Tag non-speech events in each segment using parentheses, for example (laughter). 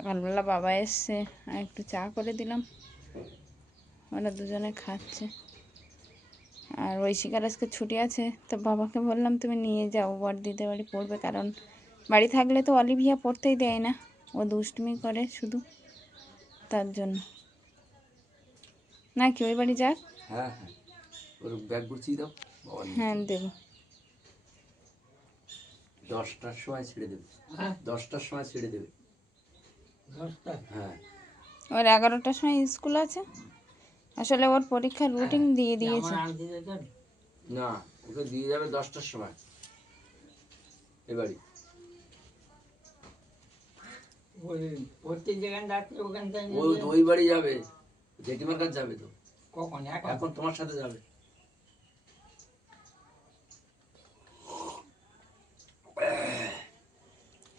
সকালবেলা বাবা এসছে আর একটু চা করে দিলাম। ওরা দুজনে খাচ্ছে। আর ঐশিকার আজকে ছুটি আছে তো বাবাকে বললাম তুমি নিয়ে যাও বর দিতে বাড়ি পড়বে। কারণ বাড়ি থাকলে তো অলিভিয়া পড়তেই দেয় না। ও দুষ্টুমি করে শুধু তার জন্য। না কি ওই বাড়ি যাক? হ্যাঁ হ্যাঁ। ওর ব্যাগ গুছিয়ে দাও বাবা হ্যাঁ দেবো। দশটার সময় ছেড়ে দেবে। দশটার সময় ছেড়ে দেবে। হ্যাঁ। ওর এগারোটার সময় স্কুল আছে। আসলে ওর পরীক্ষার রুটিন দিয়ে দিয়েছে। না ওকে দিয়ে যাবে দশটার সময়। এবারই ওই যেখানে ওখান থেকে ওই ওই বাড়ি যাবে। জেঠিমার কাছে যাবে তো। কখন? এখন তোমার সাথে যাবে।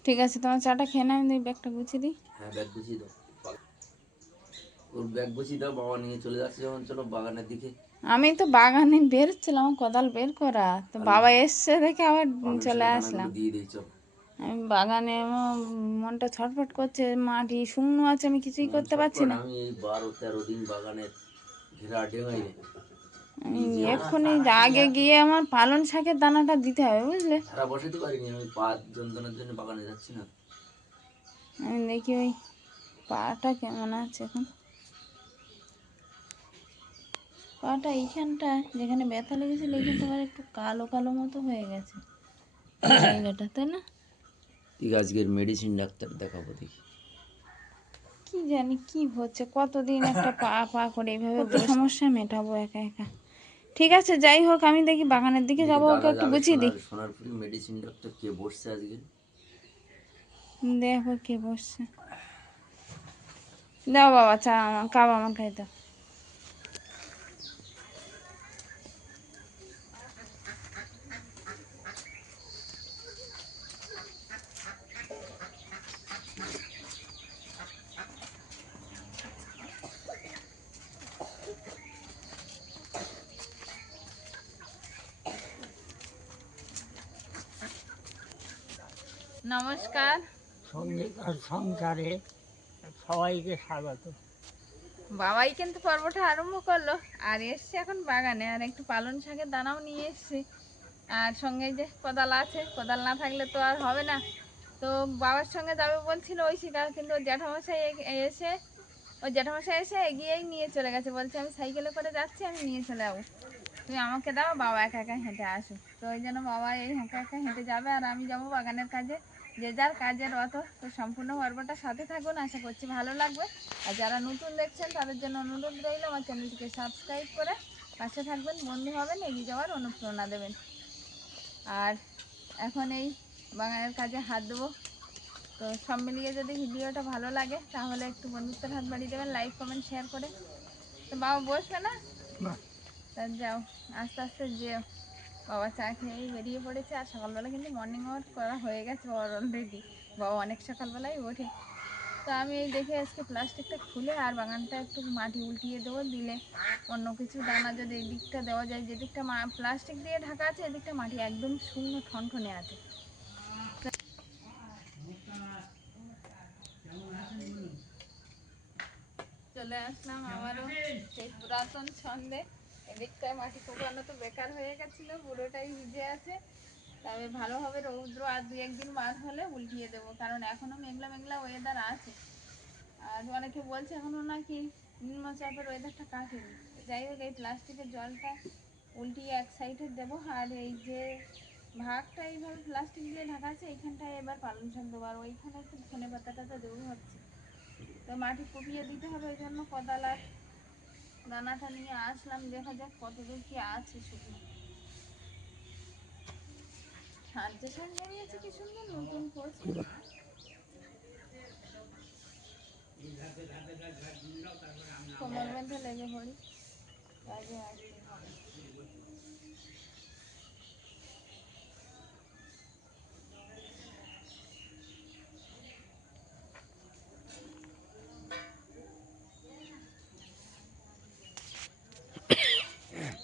ঠিক আছে তোমার চাটা খেয়ে না আমি ব্যাগটা গুছিয়ে দিই। হ্যাঁ ব্যাগ গুছিয়ে দাও। ওর ব্যাগ গুছিয়ে দাও বাবা নিয়ে চলে যাচ্ছে যখন চলো বাগানের দিকে। আমি তো বাগানে বেরোচ্ছিলাম কোদাল বের করা। তো বাবা এসছে দেখে আবার চলে আসলাম। আমি বাগানে মনটা ছটফট করছে মাটি শুকনো আছে আমি কিছুই করতে পারছি না। আমি এই বারো তেরো দিন বাগানের ঘেরা ডেঙাই আমি এক্ষুনি আগে গিয়ে আমার পালন শাকের দানাটা দিতে হবে বুঝলে? সারা বসাতে পারিনি আমি পা যন্ত্রণার জন্য বাগানে যাচ্ছি না। আমি দেখি ওই পাটা কেমন আছে এখন। পাটা এইখানটা যেখানে ব্যথা লেগেছিল এইখানটা আবার একটু কালো কালো মতো হয়ে গেছে। (coughs) জায়গাটা তাই না? ঠিক আজকের মেডিসিন ডাক্তার দেখাবো দেখি। কি জানি কি হচ্ছে কতদিন একটা পা পা করে এইভাবে সমস্যা মেটাবো একা একা। ঠিক আছে যাই হোক আমি দেখি বাগানের দিকে যাব ওকে একটু বুঝিয়ে দিই। সোনারপুরি মেডিসিন ডাক্তার কে বসছে আজকে? দেখো কে বসছে। দাও বাবা চা আমার কাবা আমার খাই দাও। নমস্কার। সংগীত আর সংসারে সবাইকে স্বাগত। বাবাই কিন্তু পর্বটা আরম্ভ করল আর এসছে এখন বাগানে আর একটু পালন শাকের দানাও নিয়ে এসছি। আর সঙ্গে যে কোদাল আছে কোদাল না থাকলে তো আর হবে না। তো বাবার সঙ্গে যাবে বলছিল ওই শিকার কিন্তু ওর জ্যাঠামশাই এসে ওই জ্যাঠামশাই এসে এগিয়েই নিয়ে চলে গেছে। বলছে আমি সাইকেলে করে যাচ্ছি আমি নিয়ে চলে যাব। তুমি আমাকে দাও বাবা একা একা হেঁটে আসো তো ওই জন্য বাবা এই একা একা হেঁটে যাবে আর আমি যাব বাগানের কাজে। যে যার কাজের অত তো সম্পূর্ণ পর্বটা সাথে থাকুন আশা করছি ভালো লাগবে। আর যারা নতুন দেখছেন তাদের জন্য অনুরোধ রইল আমার চ্যানেলটিকে সাবস্ক্রাইব করে পাশে থাকবেন বন্ধু হবেন এগিয়ে যাওয়ার অনুপ্রেরণা দেবেন। আর এখন এই বাগানের কাজে হাত দেবো। তো সব মিলিয়ে যদি ভিডিওটা ভালো লাগে তাহলে একটু বন্ধুত্বের হাত বাড়িয়ে দেবেন লাইক কমেন্ট শেয়ার করে। তো বাবা বসবে না। তা যাও আস্তে আস্তে যেও। বাবা চা খেয়েই বেরিয়ে পড়েছে আর সকালবেলা কিন্তু মর্নিং ওয়াক করা হয়ে গেছে ওর অলরেডি বাবা অনেক সকালবেলায় ওঠে। তো আমি এই দেখে আজকে প্লাস্টিকটা খুলে আর বাগানটা একটু মাটি উল্টিয়ে দেবো, দিলে অন্য কিছু দানা যদি এই দিকটা দেওয়া যায় যে দিকটা প্লাস্টিক দিয়ে ঢাকা আছে, এদিকটা মাটি একদম শূন্য ঠনঠনে আছে। চলে আসলাম আবারও সেই পুরাতন ছন্দে। এদিকটায় মাটি কোপানো তো বেকার হয়ে গেছিল, পুরোটাই ভিজে আছে। তবে ভালোভাবে রৌদ্র আর দু একদিন বার হলে উল্টিয়ে দেবো, কারণ এখনও মেঘলা মেঘলা ওয়েদার আছে। আর অনেকে বলছে এখনও নাকি নিম্নচাপের ওয়েদারটা কাটেনি। যাই হোক, এই প্লাস্টিকের জলটা উল্টিয়ে এক সাইডে দেবো। আর এই যে ভাগটা এইভাবে প্লাস্টিক দিয়ে ঢাকা আছে, এইখানটায় এবার পালন শাক দেবো। আর ওইখানে একটু ধনে পাতা টাতা দেবো ভাবছি তো মাটি কুপিয়ে দিতে হবে, ওই জন্য কোদাল আর দানাটা নিয়ে আসলাম, দেখা যাক কতদূর কি আছে শুধু। বেরিয়েছে কি সুন্দর নতুন কোমর বেঁধে লেগে পড়ি। কাজে আসতে হবে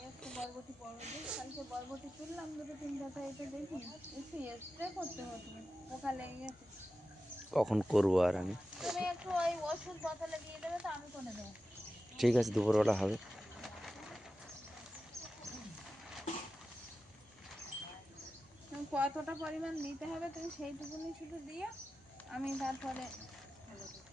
একটু বরবটি পড়ো দিই বরবটি তুললাম দুটো তিন কথা এটা দেখি স্প্রে করতে হতো পোকা লেগে গেছে। কখন করব আর আমি? তুমি একটু ওই ওষুধ বোতলে দিয়ে দেবে তো আমি করে দেবো। ঠিক আছে দুপুরবেলা হবে। কতটা পরিমাণ দিতে হবে তুমি সেইটুকুনি শুধু দিও আমি তারপরে ফেলে দেবো।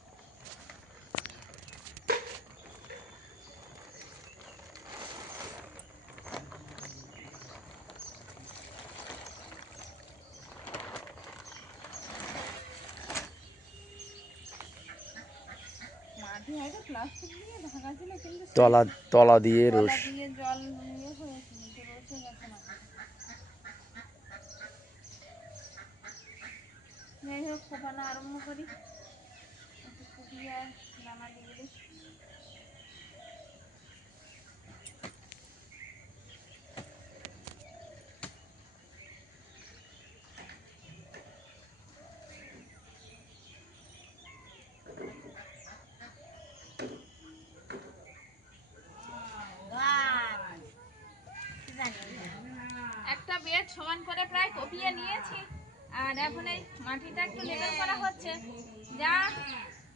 মাটি হয়তো প্লাস্টিক দিয়ে ঢাকা ছিল কিন্তু তলা তলা দিয়ে রস দিয়ে জল হয়েছিল তো রসে গেছে মাটি যাই হোক কোপানো আরম্ভ করি একটু কুপিয়ে আর দানা দিয়ে দিই একটা বেড সমান করে প্রায় কপিয়ে নিয়েছি। আর এখন এই মাটিটা একটু লেবেল করা হচ্ছে। যা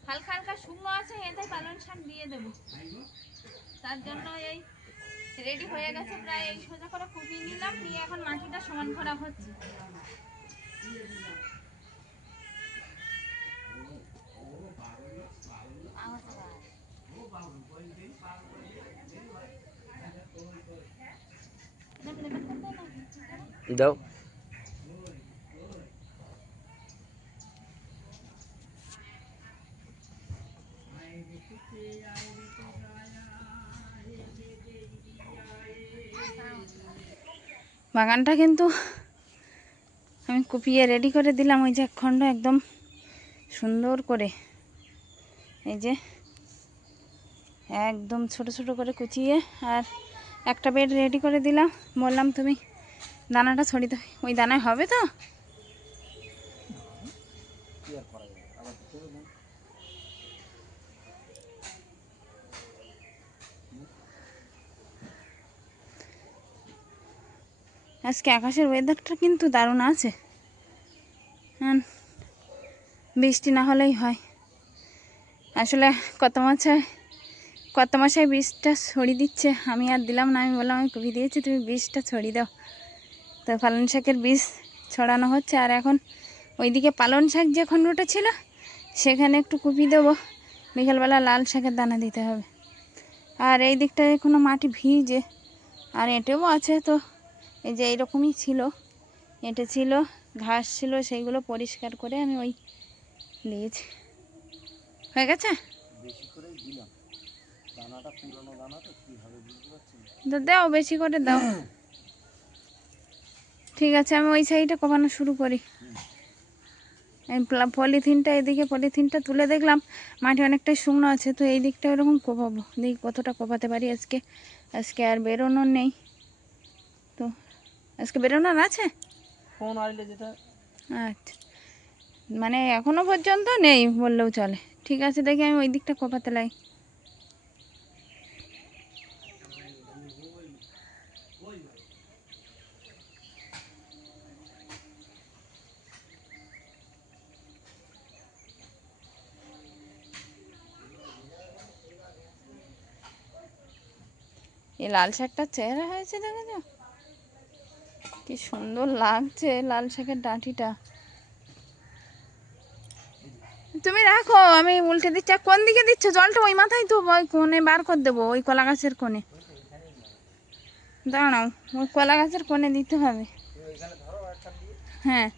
হালকা হালকা শুকনো আছে, এতে পালন শাক দিয়ে দেব। তার জন্য এই রেডি হয়ে গেছে, প্রায় এই সোজা করে কুপিয়ে নিলাম, নিয়ে এখন মাটিটা সমান করা হচ্ছে। দাও। বাগানটা কিন্তু আমি কুপিয়ে রেডি করে দিলাম, ওই যে খণ্ড একদম সুন্দর করে। এই যে একদম ছোট ছোট করে কুচিয়ে আর একটা বেড রেডি করে দিলাম। বললাম, তুমি দানাটা ছড়িয়ে ওই দানায় হবে তো? আজকে আকাশের ওয়েদারটা কিন্তু দারুণ আছে। হ্যাঁ বৃষ্টি না হলেই হয়। আসলে কত মাছায় কত মাসায় বীজটা ছড়িয়ে দিচ্ছে আমি আর দিলাম না। আমি বললাম, আমি কপি দিয়েছি, তুমি বীজটা ছড়িয়ে দাও। তো পালন শাকের বীজ ছড়ানো হচ্ছে। আর এখন ওইদিকে পালন শাক যে খণ্ডটা ছিল সেখানে একটু কুপি দেবো। বিকেলবেলা লাল শাকের দানা দিতে হবে। আর এই দিকটায় এখনও মাটি ভিজে আর এঁটেও আছে তো। এই যে এইরকমই ছিল। এঁটে ছিল ঘাস ছিল সেইগুলো পরিষ্কার করে আমি ওই দিয়েছি। হয়ে গেছে? তো দাও বেশি করে দাও। (coughs) ঠিক আছে আমি ওই সাইডে কমানো শুরু করি। পলিথিনটা এদিকে পলিথিনটা তুলে দেখলাম মাটি অনেকটাই শুকনো আছে তো এই দিকটা ওরকম কোপাবো। দেখি কতটা কোপাতে পারি আজকে। আজকে আর বেরোনোর নেই। তো আজকে বেরোনোর আছে? আচ্ছা। মানে এখনও পর্যন্ত নেই বললেও চলে। ঠিক আছে দেখি আমি ওই দিকটা কোপাতে লাই। এই লাল শাকটার চেহারা হয়েছে দেখেছ কি সুন্দর লাগছে লাল শাকের ডাঁটিটা। তুমি রাখো আমি উল্টে দিচ্ছি। কোন দিকে দিচ্ছ? জলটা ওই মাথায় তো ওই কোণে বার করে দেবো ওই কলা গাছের কোণে। দাঁড়াও ওই কলা গাছের কোণে দিতে হবে। হ্যাঁ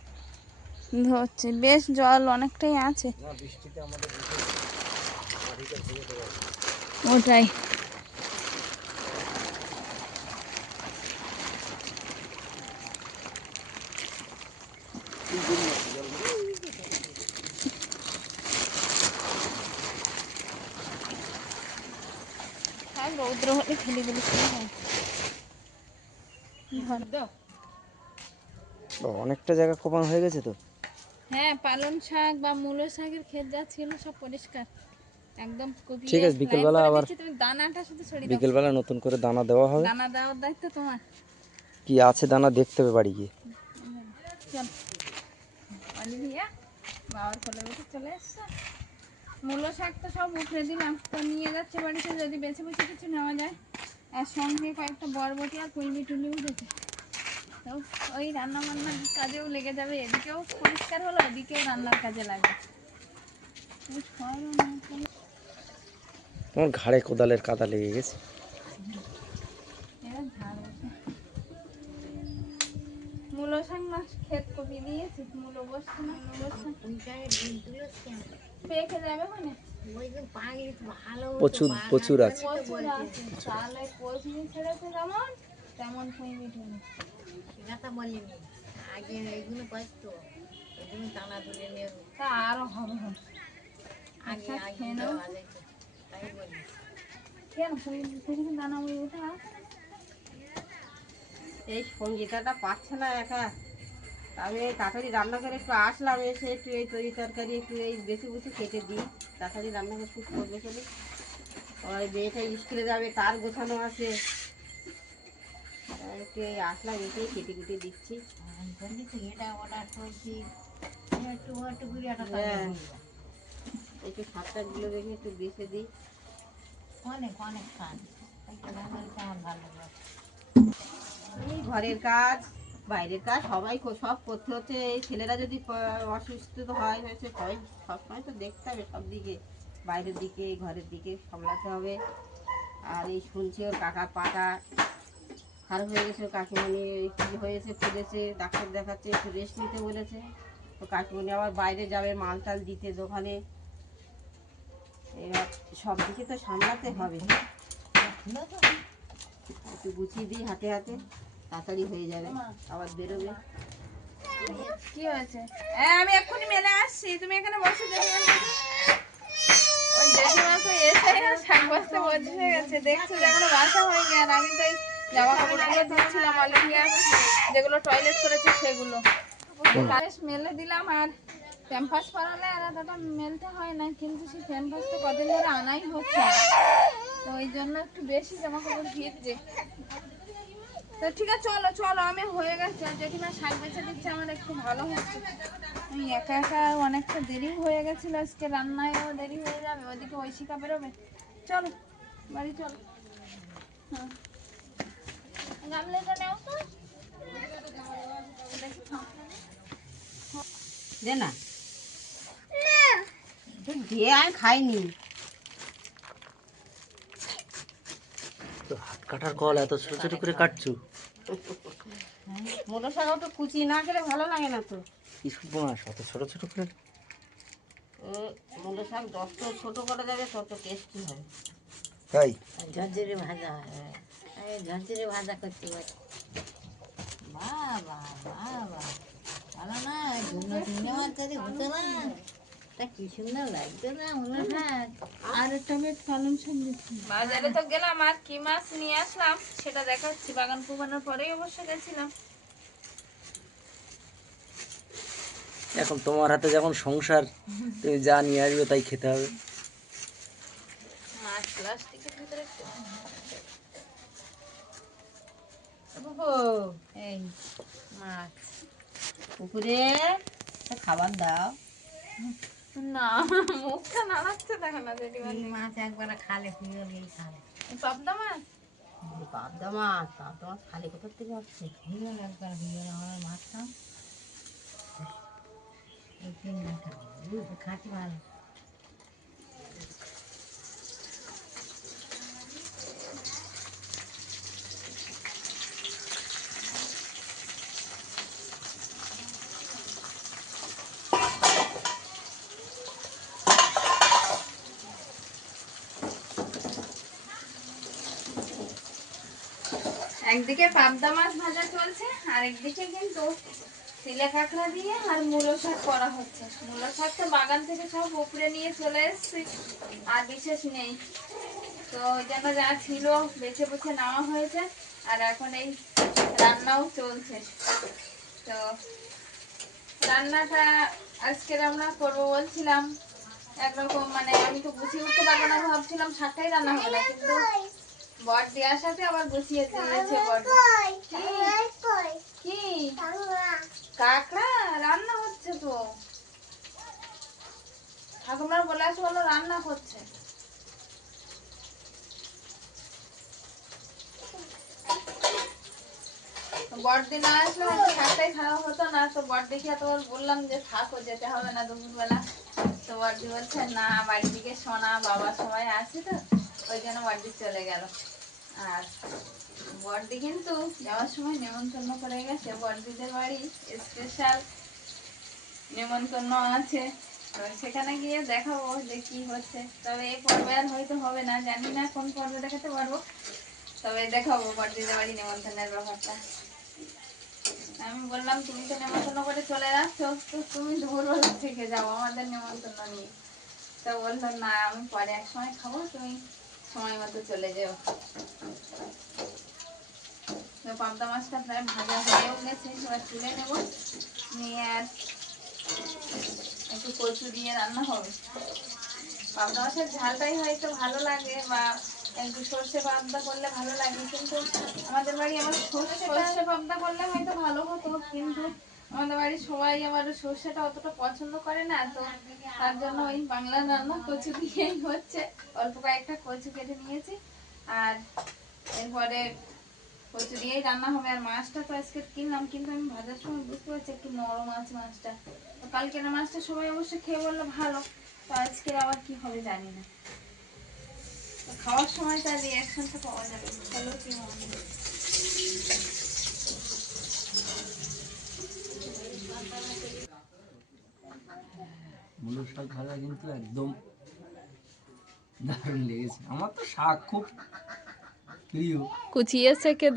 ধরছি। বেশ জল অনেকটাই আছে। ওটাই আর হলে দিলে কি হয় অনেকটা জায়গা কোপানো হয়ে গেছে তো? হ্যাঁ পালং শাক বা মূলো শাকের ক্ষেত যা ছিল সব পরিষ্কার। একদম কুপিয়ে ঠিক আছে, বিকেলবেলা আবার- তুমি দানাটা শুধু ছড়িয়ে দাও। বিকেলবেলা নতুন করে দানা দেওয়া হবে। দানা দেওয়ার দায়িত্ব তোমার। কি আছে দানা দেখতে হবে বাড়ি গিয়ে। চল। অলিভিয়া বাবার কোলে চলে এসছে। মূলো শাক তো সব উঠে দিলাম। তো নিয়ে যাচ্ছে বাড়িতে, যদি বেছে বেছে কিছু নেওয়া যায়। আর সঙ্গে কয়েকটা বরবটি আর কুলমি টুলি উঠেছে। তো ওই রান্না বান্নার কাজেও লেগে যাবে। এদিকেও পরিষ্কার হলো, এদিকেও রান্নার কাজে লাগবে তোমার ঘাড়ে কোদালের কাদা লেগে গেছে। মূলো শাক না ক্ষেত কপি দিয়েছি মূলো বসছে না মূলো বসছে পেকে যাবে মানে প্রচুর প্রচুর আছে। তাহলে ছেড়েছে যেমন তেমন ফুইমি টুনি আগে এগুলো পাইতো এগুলো টানা তুলে নিয়ে তা আরও হবে। আগে আচ্ছা, আগে খেয়ে নাও। কেন ফুইমি থেকে দানা উড়ে উঠা এই সঙ্গীতাটা পাচ্ছে না একা। আমি তাড়াতাড়ি রান্না করে একটু আসলাম, এসে একটু এই তরি তরকারি একটু এই বেশি বেশি কেটে দিই। তাড়াতাড়ি রান্না করে খুব করবে চলে। ওই মেয়েটা স্কুলে যাবে, তার গোছানো আছে। একটু এই আসলাম, এসে কেটে কেটে দিচ্ছি। এটা অর্ডার করছি একটু একটু করে একটা সাতটাগুলো রেখে একটু বেছে দিই। অনেক অনেক খান ভালো লাগে। এই ঘরের কাজ, বাইরের কাজ, সবাই সব করতে হচ্ছে। এই ছেলেরা যদি অসুস্থ হয় হয়েছে সবাই সবসময় তো দেখতে হবে সব দিকে। বাইরের দিকে, ঘরের দিকে সামলাতে হবে। আর এই শুনছি ওর কাকার পাটা খারাপ হয়ে গেছে কাকিমণি কী হয়েছে ফুলেছে ডাক্তার দেখাচ্ছে, একটু রেস্ট নিতে বলেছে। তো কাকিমণি আবার বাইরে যাবে মাল টাল দিতে দোকানে। এবার সব দিকে তো সামলাতে হবে। একটু গুছিয়ে দিই হাতে হাতে। তাড়াতাড়ি হয়ে যাবে। আবার বেরোবে। কি হয়েছে? আমি এক্ষুনি মেলে আসছি। তুমি এখানে বসে যেগুলো টয়লেট করেছে সেগুলো। মেলে দিলাম। আর প্যাম্পাস পরালে আর এতটা মেলতে হয় না। কিন্তু সেই প্যাম্পাস তো কদিন ধরে আনাই হচ্ছে তো ওই জন্য একটু বেশি জামা কাপড় ভিজছে তো ঠিক আছে চলো চলো আমি হয়ে গেছে। আর জেঠিমা শাক বেছে দিচ্ছে আমার একটু ভালো হচ্ছে। আমি একা একা অনেকটা দেরি হয়ে গেছিল আজকে রান্নায়ও দেরি হয়ে যাবে ওদিকে ঐশিকা বেরোবে। চলো বাড়ি চলো। হ্যাঁ। গামলাটা নেও তো। দে না। দিয়ে আমি খাইনি। তো হাত কাটার কল এত ছোট ছোট করে কাটছো? মোটর শাকও তো কুচি না খেলে ভালো লাগে না তো। কি মাস অত ছোট ছোট করে? শাক যত ছোট করা যাবে তত টেস্টি হবে। তাই? ঝরঝরে ভাজা হ্যাঁ ঝরঝরে ভাজা করতে পারি। বাবা বাবা ভালো না ঘুমো তিনটে মার যদি হতো না। তা কি সুন্দর লাগতো না মনে হয় আর একটা বেশ পালং শাক বাজারে তো গেলাম আর কি মাছ নিয়ে আসলাম সেটা দেখাচ্ছি। বাগান পরেই অবশ্য গেছিলাম। এখন তোমার হাতে যখন সংসার তুমি যা নিয়ে আসবে তাই খেতে হবে। মাছ প্লাস্টিকের ভিতরে এই মাছ। পুকুরে তা খাবার দাও। না মুখটা নাড়াচ্ছে দেখো না জেঠিমা এই মাছ একবার খালে ফিরে গেই খালে। পাবদা মাছ? পাবদা মাছ পাবদা মাছ খালি কোথা থেকে আসছে? একবার ভিড়ন আমার মাছ খাও এই তিন ঘণ্টা ভালো একদিকে পাবদা মাছ ভাজা চলছে, আর একদিকে কিন্তু সিলে কাঁকড়া দিয়ে আর মূলো শাক করা হচ্ছে। মূলো শাক তো বাগান থেকে সব উপরে নিয়ে চলে এসেছি, আর বিশেষ নেই। তো ওই জন্য যা ছিল বেছে বুছে নেওয়া হয়েছে, আর এখন এই রান্নাও চলছে। তো রান্নাটা আজকে আমরা করব বলছিলাম, একরকম মানে আমি তো গুছিয়ে উঠতে পারব না, ভাবছিলাম শাকটাই রান্না হবে না, কিন্তু বট দেওয়ার সাথে আবার গুছিয়ে দিয়েছে বট রান্না হচ্ছে তো। ঠাকুমার বলে বলো রান্না করছে বড়দি না আসলে হয়তো শাকটাই খাওয়া হতো না, তো বড়দিকে তোমার বললাম যে থাকো, যেতে হবে না দুপুরবেলা। তো বড়দি বলছে, না, বাড়ির দিকে সোনা, বাবা সবাই আছে তো। ওই জন্য চলে গেল। আর বড়দি কিন্তু যাওয়ার সময় নেমন্তন্ন করে গেছে। বড়দিদের বাড়ি স্পেশাল নেমন্তন্ন আছে। সেখানে গিয়ে দেখাবো যে কি হচ্ছে। তবে এই পর্বে আর হয়তো হবে না, জানি না কোন পর্বে দেখাতে পারব। তবে দেখাবো বড়দিদের বাড়ি নেমন্তন্নের ব্যাপারটা। আমি বললাম, তুমি তো নেমন্তন্ন করে চলে যাচ্ছ, তো তুমি দুপুরবেলা থেকে যাও আমাদের নেমন্তন্ন নিয়ে। তো বলল, না, আমি পরে এক সময় খাব, তুমি সময় মতো চলে যেও। তো পাবদা মাছটা প্রায় ভাজা হয়েও গেছে এবার তুলে নেব। নিয়ে আর একটু কচু দিয়ে রান্না হবে। পাবদা মাছের ঝালটাই হয়তো ভালো লাগে বা একটু সর্ষে পাবদা করলে ভালো লাগে, কিন্তু আমাদের বাড়ি আমার সর্ষে পাবদা করলে হয়তো ভালো হতো, কিন্তু আমাদের বাড়ির সবাই আবার সর্ষেটা অতটা পছন্দ করে না, তো তার জন্য ওই বাংলা রান্না কচু দিয়েই হচ্ছে। অল্প কয়েকটা কচু কেটে নিয়েছি, আর এরপরে কচু দিয়েই রান্না হবে। আর মাছটা তো আজকে কিনলাম, কিন্তু আমি ভাজার সময় বুঝতে পারছি একটু নরম আছে মাছটা। তো কালকে না মাছটা সবাই অবশ্যই খেয়ে বলল ভালো, তো আজকে আবার কি হবে জানি না। খাওয়ার সময় তার রিয়াকশনটা পাওয়া যাবে। ভালো কি মন্দ মুলো শাক ভাজা কিন্তু একদম দারুণ লেগেছে। আমার তো শাক খুব প্রিয়। কুচিয়ে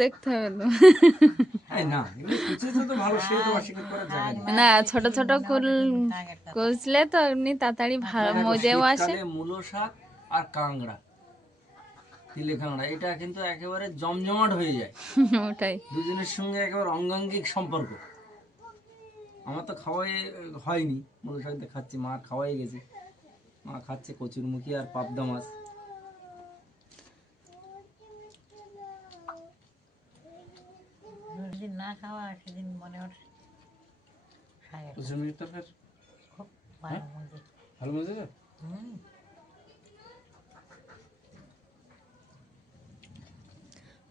দেখতে হবে তো। এই না এমনি তো ভালো সে তো অস্বীকার করার জায়গা নেই। না ছোট ছোট কুল কুচলে তো এমনি তাড়াতাড়ি ভালো দেখো, মজেও আসে। মূলো শাক আর কাংড়া তিলে কাংড়া এটা কিন্তু একেবারে জমজমাট হয়ে যায়। (laughs) ওটাই। দুজনের সঙ্গে একেবারে অঙ্গাঙ্গিক সম্পর্ক। আমার তো খাওয়াই হয়নি। মূল শাক খাচ্ছি মা খাওয়াই গেছে। মা খাচ্ছে কচুরমুখী আর পাবদা মাছ। না খাওয়া সেদিন মনে কচুরমুখীর তরকারি খুব ভালো মজা ভালো মজা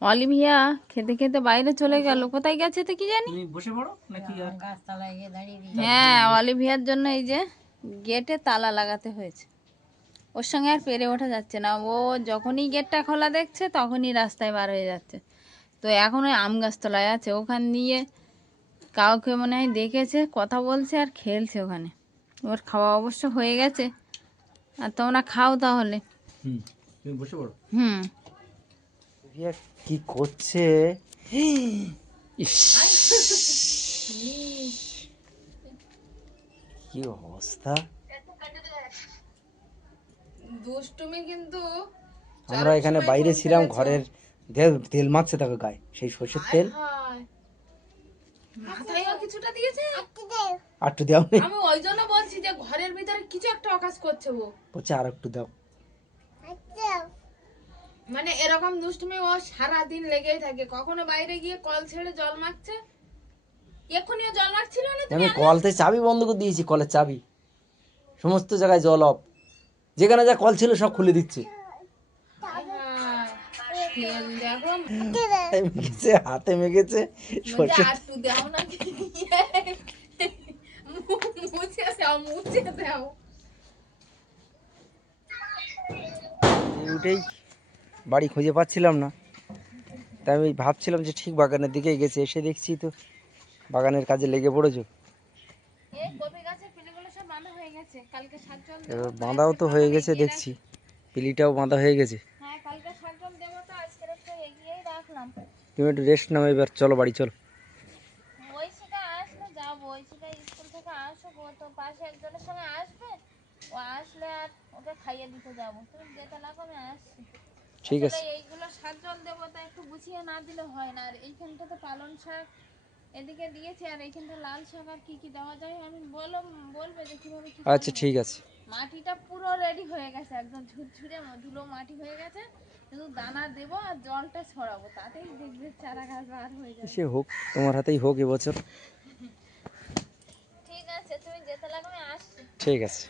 অলিভিয়া খেতে খেতে বাইরে চলে গেল। কোথায় গেছে তো কি জানি? তুমি বসে পড়ো নাকি আর? গাছতলায় গিয়ে দাঁড়িয়ে দিই হ্যাঁ অলিভিয়ার জন্য এই যে গেটে তালা লাগাতে হয়েছে। ওর সঙ্গে আর পেরে ওঠা যাচ্ছে না। ও যখনই গেটটা খোলা দেখছে তখনই রাস্তায় বার হয়ে যাচ্ছে। তো এখন ওই আম গাছতলায় আছে। ওখান দিয়ে কাউকে মনে হয় দেখেছে কথা বলছে আর খেলছে ওখানে। ওর খাওয়া অবশ্য হয়ে গেছে। আর তোমরা খাও তাহলে। হুম। বসে কি করছে? কি অবস্থা? দুষ্টুমি কিন্তু আমরা এখানে বাইরে ছিলাম ঘরের তেল তেল মাখছে তাকে গায়ে সেই সর্ষের তেল। কিছুটা দিয়েছে? আর একটু দাও। আমি ওই জন্য বলছি যে ঘরের ভিতরে কিছু একটা অকাজ করছে ও। বলছে আর একটু দাও। মানে এরকম দুষ্টুমি ও সারাদিন লেগেই থাকে। কখনো বাইরে গিয়ে কল ছেড়ে জল মাখছে? এক্ষুনিও জল মাখছিল না আমি কলতে চাবি বন্ধ করে দিয়েছি কলের চাবি। সমস্ত জায়গায় জল অফ। যেখানে যা কল ছিল সব খুলে দিচ্ছে। মেখেছে হাতে মেখেছে সর্ষে দাও না মুছে দাও মুছে দাও। উঠেই বাড়ি খুঁজে পাচ্ছিলাম না। তাই আমি ভাবছিলাম যে ঠিক বাগানের দিকেই গেছে এসে দেখছি তো বাগানের কাজে লেগে পড়েছো। বাঁধাও তো হয়ে গেছে দেখছি। পিলিটাও বাঁধা হয়ে গেছে। হ্যাঁ তুমি একটু রেস্ট নাও এবার চলো বাড়ি চলো। আসলে আর ওকে খাইয়ে দিতে যাব। তুমি যেতে লাগো আমি আসছি। ঠিক আছে। এইগুলো শাক জল দেবো তা একটু গুছিয়ে না দিলে হয় না। আর এইখানটাতে পালং শাক এদিকে দিয়েছি আর এইখানটা লাল শাক আর কি কি দেওয়া যায় আমি বলো বলবে যে কীভাবে কি আচ্ছা ঠিক আছে। মাটিটা পুরো রেডি হয়ে গেছে একদম ঝুরঝুরে ধুলো মাটি হয়ে গেছে। শুধু দানা দেবো আর জলটা ছড়াবো তাতেই দেখবে চারা গাছ বার হয়ে যাবে। সে হোক তোমার হাতেই হোক এবছর। ঠিক আছে তুমি যেতে লাগবে আমি আসছি। ঠিক আছে।